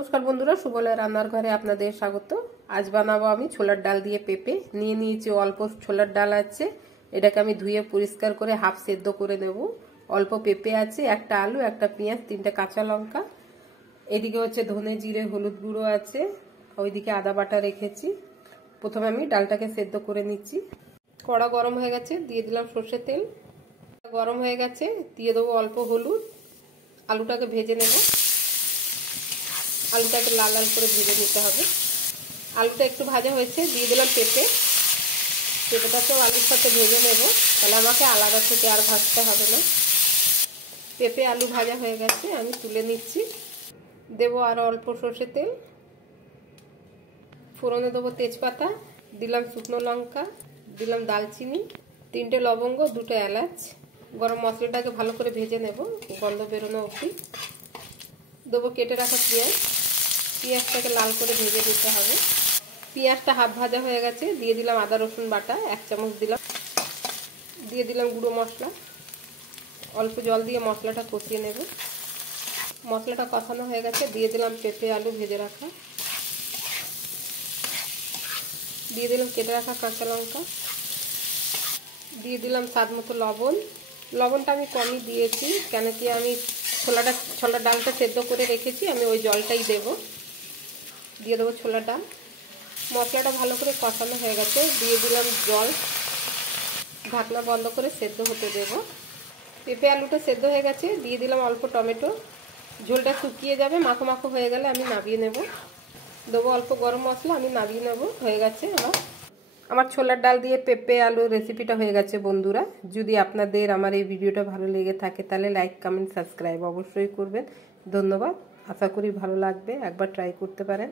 নমস্কার বন্ধুরা, সুবলের রান্নার ঘরে আপনাদের স্বাগত। আজ বানাবো আমি ছোলার ডাল দিয়ে পেঁপে। নিয়ে নিয়েছি অল্প ছোলার ডাল আছে, এটাকে আমি ধুয়ে পরিষ্কার করে হাফ সেদ্ধ করে নেব। অল্প পেঁপে আছে, একটা আলু, একটা পেঁয়াজ, 3টে কাঁচা লঙ্কা। এদিকে হচ্ছে ধনে জিরে হলুদ গুঁড়ো আছে, ওইদিকে আদা বাটা রেখেছি। প্রথমে আমি ডালটাকে সেদ্ধ করে নিচ্ছি। কড়া গরম হয়ে গেছে, দিয়ে দিলাম সর্ষের তেল। গরম হয়ে গেছে, দিয়ে দেবো অল্প হলুদ। আলুটাকে ভেজে নেব। আলুটাকে লাল লাল করে ভেজে নিতে হবে। আলুটা একটু ভাজা হয়েছে, দিয়ে দিলাম পেঁপে। পেঁপেটাকেও আলুর সাথে ভেজে নেব, তাহলে আমাকে আলাদা থেকে আর ভাজতে হবে না। পেঁপে আলু ভাজা হয়ে গেছে, আমি তুলে নিচ্ছি। দেবো আরও অল্প সর্ষের তেল। ফোড়নে দেবো তেজপাতা, দিলাম শুকনো লঙ্কা, দিলাম দালচিনি, 3টে লবঙ্গ, 2টো এলাচ। গরম মশলাটাকে ভালো করে ভেজে নেব, গন্ধ বেরোনো অবধি। দেবো কেটে রাখা পেঁয়াজ। পেঁয়াজটাকে লাল করে ভেজে দিতে হবে। পেঁয়াজটা হাফ ভাজা হয়ে গেছে, দিয়ে দিলাম আদা রসুন বাটা 1 চামচ দিলাম। দিয়ে দিলাম গুঁড়ো মশলা। অল্প জল দিয়ে মশলাটা কষিয়ে নেব। মশলাটা কষানো হয়ে গেছে, দিয়ে দিলাম পেঁপে আলু ভেজে রাখা। দিয়ে দিলাম কেটে রাখা কাঁচা লঙ্কা। দিয়ে দিলাম স্বাদ মতো লবণ। লবণটা আমি কমই দিয়েছি, কেন কি আমি ছোলার ডালটা সেদ্ধ করে রেখেছি, আমি ওই জলটাই দেব। দিয়ে দেবো ছোলার ডাল। মশলাটা ভালো করে কষানো হয়ে গেছে, দিয়ে দিলাম জল। ঢাকনা বন্ধ করে সেদ্ধ হতে দেব। পেঁপে আলুটা সেদ্ধ হয়ে গেছে, দিয়ে দিলাম অল্প টমেটো। ঝোলটা শুকিয়ে যাবে, মাখো মাখো হয়ে গেলে আমি নামিয়ে নেব। দেবো অল্প গরম মশলা, আমি নামিয়ে নেব। হয়ে গেছে আমার ছোলার ডাল দিয়ে পেঁপে আলু রেসিপিটা হয়ে গেছে বন্ধুরা। যদি আপনাদের আমার এই ভিডিওটা ভালো লেগে থাকে তাহলে লাইক কমেন্ট সাবস্ক্রাইব অবশ্যই করবেন। ধন্যবাদ। আশা করি ভালো লাগবে, একবার ট্রাই করতে পারেন।